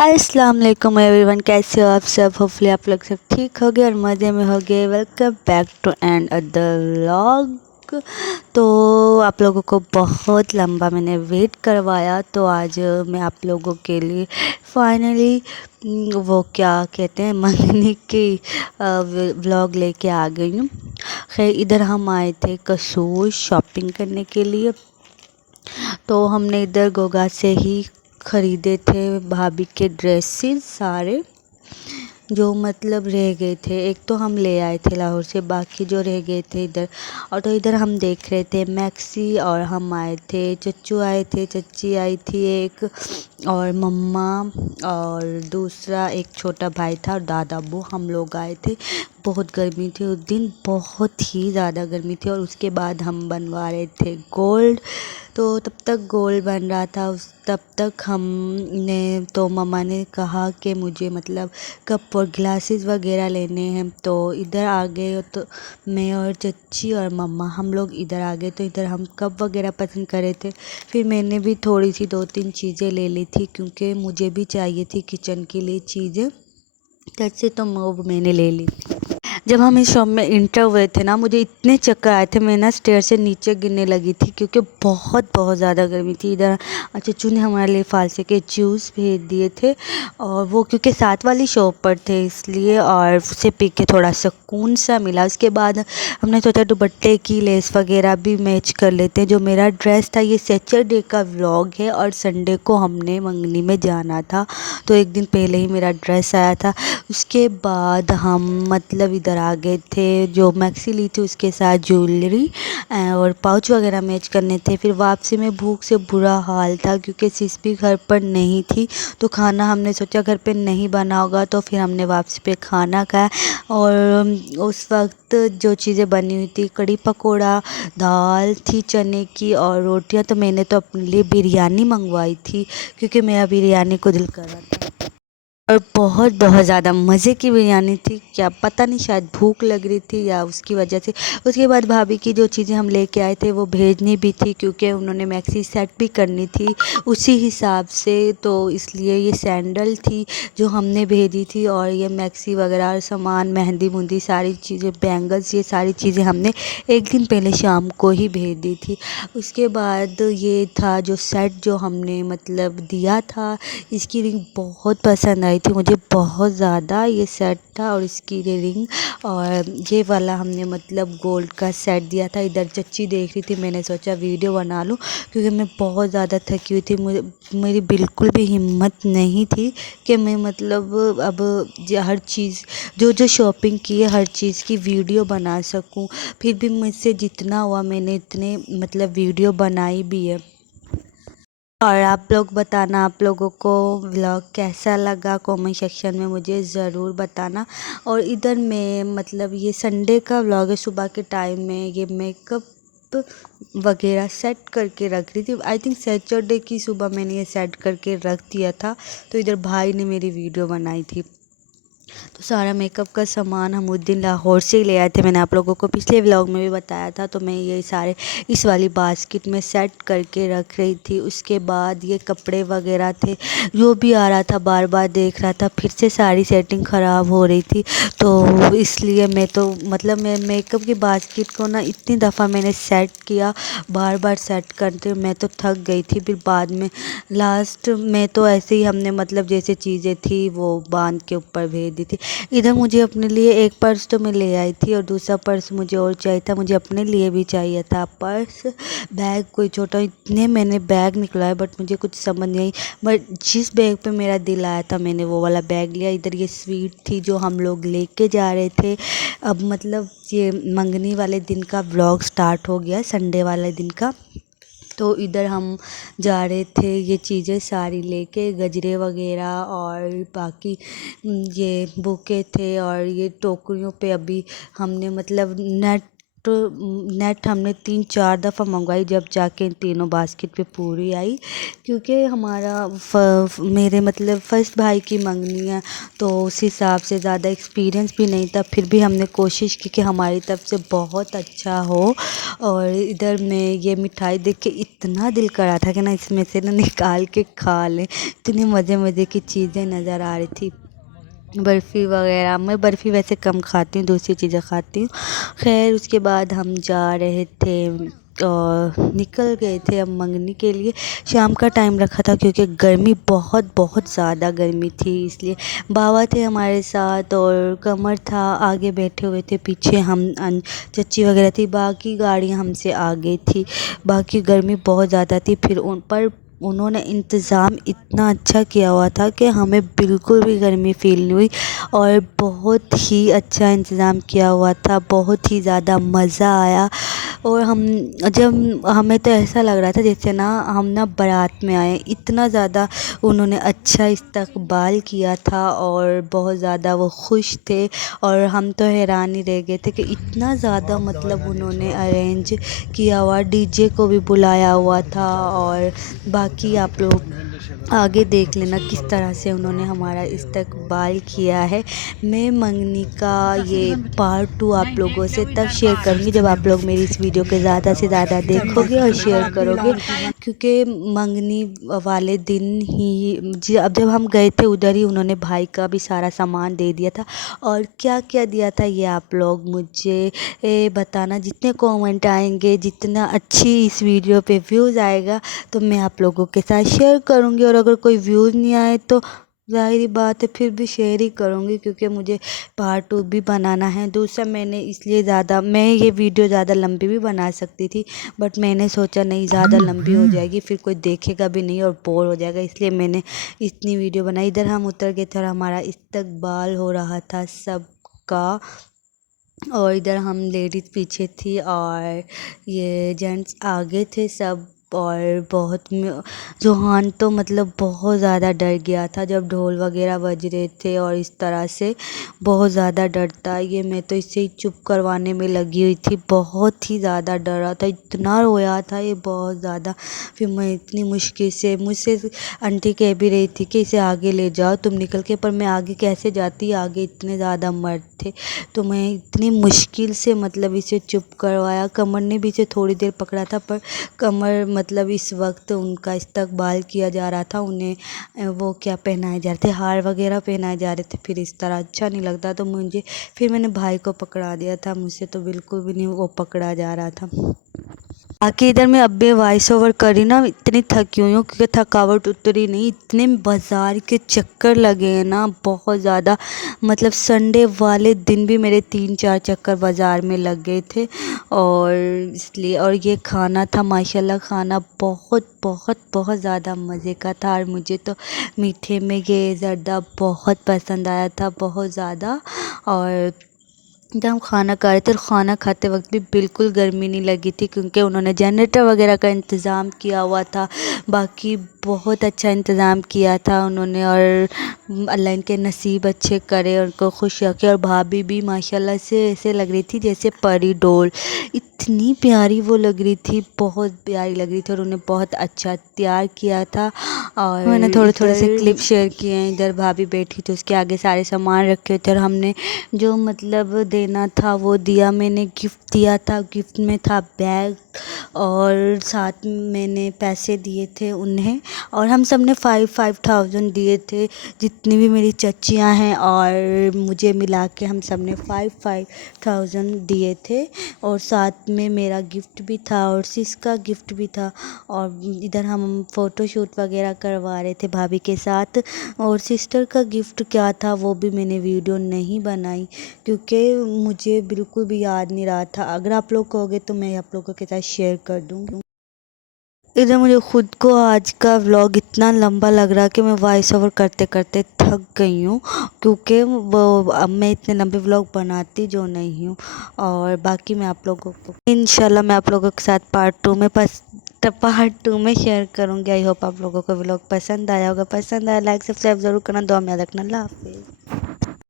अस्सलाम वालेकुम एवरीवन, कैसे हो आप सब। होपफुली आप लोग सब ठीक होगे और मज़े में होगे। Welcome back to another vlog. तो आप लोगों को बहुत लंबा मैंने वेट करवाया, तो आज मैं आप लोगों के लिए फाइनली वो क्या कहते हैं मंगनी की व्लॉग लेके आ गई हूँ। खैर, इधर हम आए थे कसूर शॉपिंग करने के लिए। तो हमने इधर गोगा से ही ख़रीदे थे भाभी के ड्रेसेस सारे, जो मतलब रह गए थे। एक तो हम ले आए थे लाहौर से, बाकी जो रह गए थे इधर। और तो इधर हम देख रहे थे मैक्सी, और हम आए थे, चच्चू आए थे, चच्ची आई थी एक, और मम्मा, और दूसरा एक छोटा भाई था, और दादा अब्बू, हम लोग आए थे। बहुत गर्मी थी उस दिन, बहुत ही ज़्यादा गर्मी थी। और उसके बाद हम बनवा रहे थे गोल्ड। तो तब तक गोल्ड बन रहा था, तब तक हमने तो मम्मा ने कहा कि मुझे मतलब कप और ग्लासेस वगैरह लेने हैं। तो इधर आ गए, तो मैं और चच्ची और मम्मा हम लोग इधर आ गए। तो इधर हम कप वगैरह पसंद कर रहे थे। फिर मैंने भी थोड़ी सी 2-3 चीज़ें ले ली थी, क्योंकि मुझे भी चाहिए थी किचन के लिए चीज़ें। तब से तो वो मैंने ले ली। जब हम इस शॉप में इंटर हुए थे ना, मुझे इतने चक्कर आए थे, मैं ना स्टेयर से नीचे गिरने लगी थी, क्योंकि बहुत बहुत ज़्यादा गर्मी थी इधर। चच्चू ने हमारे लिए फालसे के जूस भेज दिए थे, और वो क्योंकि साथ वाली शॉप पर थे इसलिए, और उसे पी के थोड़ा सुकून सा मिला। उसके बाद हमने सोचा दुपट्टे की लेस वगैरह भी मैच कर लेते हैं। जो मेरा ड्रेस था, ये सैटरडे का व्लॉग है, और संडे को हमने मंगनी में जाना था, तो एक दिन पहले ही मेरा ड्रेस आया था। उसके बाद हम मतलब इधर आ गए थे, जो मैक्सी ली थी उसके साथ ज्वेलरी और पाउच वगैरह मैच करने थे। फिर वापसी में भूख से बुरा हाल था, क्योंकि सिस भी घर पर नहीं थी, तो खाना हमने सोचा घर पे नहीं बना होगा, तो फिर हमने वापसी पे खाना खाया। और उस वक्त जो चीज़ें बनी हुई थी, कड़ी पकोड़ा, दाल थी चने की, और रोटियां। तो मैंने तो अपने लिए बिरयानी मंगवाई थी, क्योंकि मेरा बिरयानी को दिल कर रहा था। और बहुत बहुत ज़्यादा मज़े की बिरयानी थी, क्या पता नहीं, शायद भूख लग रही थी या उसकी वजह से। उसके बाद भाभी की जो चीज़ें हम लेके आए थे वो भेजनी भी थी, क्योंकि उन्होंने मैक्सी सेट भी करनी थी उसी हिसाब से। तो इसलिए ये सैंडल थी जो हमने भेजी थी, और ये मैक्सी वगैरह सामान, मेहंदी मुंदी सारी चीज़ें, बैंगल्स, ये सारी चीज़ें हमने एक दिन पहले शाम को ही भेज दी थी। उसके बाद ये था जो सेट जो हमने मतलब दिया था, इसकी रिंग बहुत पसंद आई थी मुझे, बहुत ज़्यादा ये सेट था। और इसकी रिंग, और ये वाला हमने मतलब गोल्ड का सेट दिया था। इधर चच्ची देख रही थी, मैंने सोचा वीडियो बना लूँ, क्योंकि मैं बहुत ज़्यादा थकी हुई थी। मुझे मेरी बिल्कुल भी हिम्मत नहीं थी कि मैं मतलब अब हर चीज़ जो जो शॉपिंग की है हर चीज़ की वीडियो बना सकूं। फिर भी मुझसे जितना हुआ मैंने इतने मतलब वीडियो बनाई भी है। और आप लोग बताना, आप लोगों को व्लॉग कैसा लगा, कमेंट सेक्शन में मुझे ज़रूर बताना। और इधर मैं मतलब ये संडे का व्लॉग है, सुबह के टाइम में ये मेकअप वगैरह सेट करके रख रही थी। आई थिंक सैटरडे की सुबह मैंने ये सेट करके रख दिया था, तो इधर भाई ने मेरी वीडियो बनाई थी। तो सारा मेकअप का सामान हम उस दिन लाहौर से ही ले आए थे, मैंने आप लोगों को पिछले व्लॉग में भी बताया था। तो मैं ये सारे इस वाली बास्केट में सेट करके रख रही थी। उसके बाद ये कपड़े वगैरह थे, जो भी आ रहा था बार बार देख रहा था, फिर से सारी सेटिंग ख़राब हो रही थी। तो इसलिए मैं तो मतलब मैं मेकअप की बास्केट को ना इतनी दफ़ा मैंने सेट किया, बार बार सेट करते मैं तो थक गई थी। फिर बाद में लास्ट में तो ऐसे ही हमने मतलब जैसे चीज़ें थी वो बांध के ऊपर भेज दी थी। इधर मुझे अपने लिए एक पर्स तो मैं ले आई थी, और दूसरा पर्स मुझे और चाहिए था, मुझे अपने लिए भी चाहिए था पर्स, बैग कोई छोटा। इतने मैंने बैग निकलाए, बट मुझे कुछ समझ नहीं आई। बट जिस बैग पे मेरा दिल आया था मैंने वो वाला बैग लिया। इधर ये स्वीट थी जो हम लोग लेके जा रहे थे। अब मतलब ये मंगनी वाले दिन का व्लॉग स्टार्ट हो गया, संडे वाले दिन का। तो इधर हम जा रहे थे ये चीज़ें सारी लेके, गजरे वगैरह और बाकी ये बुके थे, और ये टोकरियों पे अभी हमने मतलब नेट नेट हमने 3-4 दफ़ा मंगवाई, जब जाके इन तीनों बास्केट पे पूरी आई। क्योंकि हमारा मेरे मतलब फर्स्ट भाई की मंगनी है, तो उस हिसाब से ज़्यादा एक्सपीरियंस भी नहीं था। फिर भी हमने कोशिश की कि हमारी तरफ से बहुत अच्छा हो। और इधर मैं ये मिठाई देख के इतना दिल कर रहा था कि ना इसमें से ना निकाल के खा लें। इतनी मज़े मज़े की चीज़ें नज़र आ रही थी, बर्फ़ी वगैरह। मैं बर्फ़ी वैसे कम खाती हूँ, दूसरी चीज़ें खाती हूँ। खैर उसके बाद हम जा रहे थे और निकल गए थे अब मंगनी के लिए। शाम का टाइम रखा था क्योंकि गर्मी बहुत बहुत ज़्यादा गर्मी थी, इसलिए बाबा थे हमारे साथ और कमर था, आगे बैठे हुए थे, पीछे हम चच्ची वगैरह थी। बाकी गाड़ियाँ हमसे आगे थी। बाकी गर्मी बहुत ज़्यादा थी। फिर उन्होंने इंतज़ाम इतना अच्छा किया हुआ था कि हमें बिल्कुल भी गर्मी फ़ील नहीं हुई। और बहुत ही अच्छा इंतज़ाम किया हुआ था, बहुत ही ज़्यादा मज़ा आया। और हमें तो ऐसा लग रहा था जैसे ना हम ना बारात में आए, इतना ज़्यादा उन्होंने अच्छा इस्तकबाल किया था और बहुत ज़्यादा वो खुश थे। और हम तो हैरान ही रह गए थे कि इतना ज़्यादा मतलब उन्होंने अरेंज किया हुआ, डीजे को भी बुलाया हुआ था। और बाकी आप लोग आगे देख लेना किस तरह से उन्होंने हमारा इस्तकबाल किया है। मैं मंगनी का ये पार्ट 2 आप लोगों से तब शेयर करूँगी जब आप लोग मेरी इस वीडियो को ज़्यादा से ज़्यादा देखोगे और शेयर करोगे। क्योंकि मंगनी वाले दिन ही जब हम गए थे उधर ही उन्होंने भाई का भी सारा सामान दे दिया था। और क्या क्या दिया था ये आप लोग मुझे बताना। जितने कमेंट आएंगे, जितना अच्छी इस वीडियो पे व्यूज़ आएगा, तो मैं आप लोगों के साथ शेयर करूँगी। और अगर कोई व्यूज़ नहीं आए तो ज़ाहिर बात है फिर भी शेयर ही करूँगी, क्योंकि मुझे पार्ट 2 भी बनाना है। दूसरा मैंने इसलिए मैं ये वीडियो ज़्यादा लंबी भी बना सकती थी, बट मैंने सोचा नहीं ज़्यादा लंबी हो जाएगी, फिर कोई देखेगा भी नहीं और बोर हो जाएगा, इसलिए मैंने इतनी वीडियो बनाई। इधर हम उतर गए थे और हमारा इस्तकबाल हो रहा था सबका। और इधर हम लेडीज़ पीछे थी और ये जेंट्स आगे थे सब। और जोहान तो मतलब बहुत ज़्यादा डर गया था जब ढोल वगैरह बज रहे थे, और इस तरह से बहुत ज़्यादा डरता है ये। मैं तो इसे ही चुप करवाने में लगी हुई थी, बहुत ही ज़्यादा डर रहा था, इतना रोया था ये बहुत ज़्यादा। फिर मैं इतनी मुश्किल से, मुझसे आंटी कह भी रही थी कि इसे आगे ले जाओ तुम निकल के, पर मैं आगे कैसे जाती, आगे इतने ज़्यादा मर्द थे। तो मैं इतनी मुश्किल से मतलब इसे चुप करवाया। कमर ने भी इसे थोड़ी देर पकड़ा था, पर कमर मतलब इस वक्त उनका इस्तकबाल किया जा रहा था, उन्हें वो क्या पहनाए जा रहे थे, हार वगैरह पहनाए जा रहे थे। फिर इस तरह अच्छा नहीं लगता, तो फिर मैंने भाई को पकड़ा दिया था, मुझसे तो बिल्कुल भी नहीं वो पकड़ा जा रहा था। बाकी इधर मैं अब भी वॉइस ओवर करी ना, इतनी थकी हुई हूँ क्योंकि थकावट उतरी नहीं। इतने बाज़ार के चक्कर लगे हैं ना बहुत ज़्यादा, मतलब संडे वाले दिन भी मेरे 3-4 चक्कर बाज़ार में लग गए थे। और इसलिए, और ये खाना था माशाल्लाह, खाना बहुत बहुत बहुत ज़्यादा मज़े का था। और मुझे तो मीठे में ये ज़र्दा बहुत पसंद आया था, बहुत ज़्यादा। और जब हम खाना खा रहे थे और खाना खाते वक्त भी बिल्कुल गर्मी नहीं लगी थी, क्योंकि उन्होंने जनरेटर वगैरह का इंतज़ाम किया हुआ था। बाकी बहुत अच्छा इंतज़ाम किया था उन्होंने। और अल्लाह इनके नसीब अच्छे करे और उनको खुश रखे। और भाभी भी माशाल्लाह से ऐसे लग रही थी जैसे परी डोल, इतनी प्यारी वो लग रही थी, बहुत प्यारी लग रही थी। और उन्हें बहुत अच्छा तैयार किया था। और मैंने थोड़े थोड़े से क्लिप शेयर किए हैं। इधर भाभी बैठी थी, उसके आगे सारे सामान रखे थे, और हमने जो मतलब देना था वो दिया। मैंने गिफ्ट दिया था, गिफ्ट में था बैग, और साथ में मैंने पैसे दिए थे उन्हें। और हम सब ने 5,000 दिए थे, जितनी भी मेरी चच्चियाँ हैं और मुझे मिला के हम सब ने 5,000 दिए थे। और साथ में मेरा गिफ्ट भी था और सिस का गिफ्ट भी था। और इधर हम फ़ोटो शूट वगैरह करवा रहे थे भाभी के साथ। और सिस्टर का गिफ्ट क्या था वो भी मैंने वीडियो नहीं बनाई, क्योंकि मुझे बिल्कुल भी याद नहीं रहा था। अगर आप लोग कहोगे तो मैं आप लोगों के साथ शेयर कर दूँगी। इधर मुझे ख़ुद को आज का व्लॉग इतना लंबा लग रहा है कि मैं वॉइस ओवर करते करते थक गई हूँ, क्योंकि वो अब मैं इतने लंबे व्लॉग बनाती जो नहीं हूँ। और बाकी मैं आप लोगों को इंशाल्लाह मैं आप लोगों के साथ पार्ट टू में शेयर करूँगी। आई होप आप लोगों को व्लॉग पसंद आया होगा। पसंद आया लाइक सब्सक्राइब ज़रूर करना, दुआ में याद रखना। अल्लाह हाफिज़।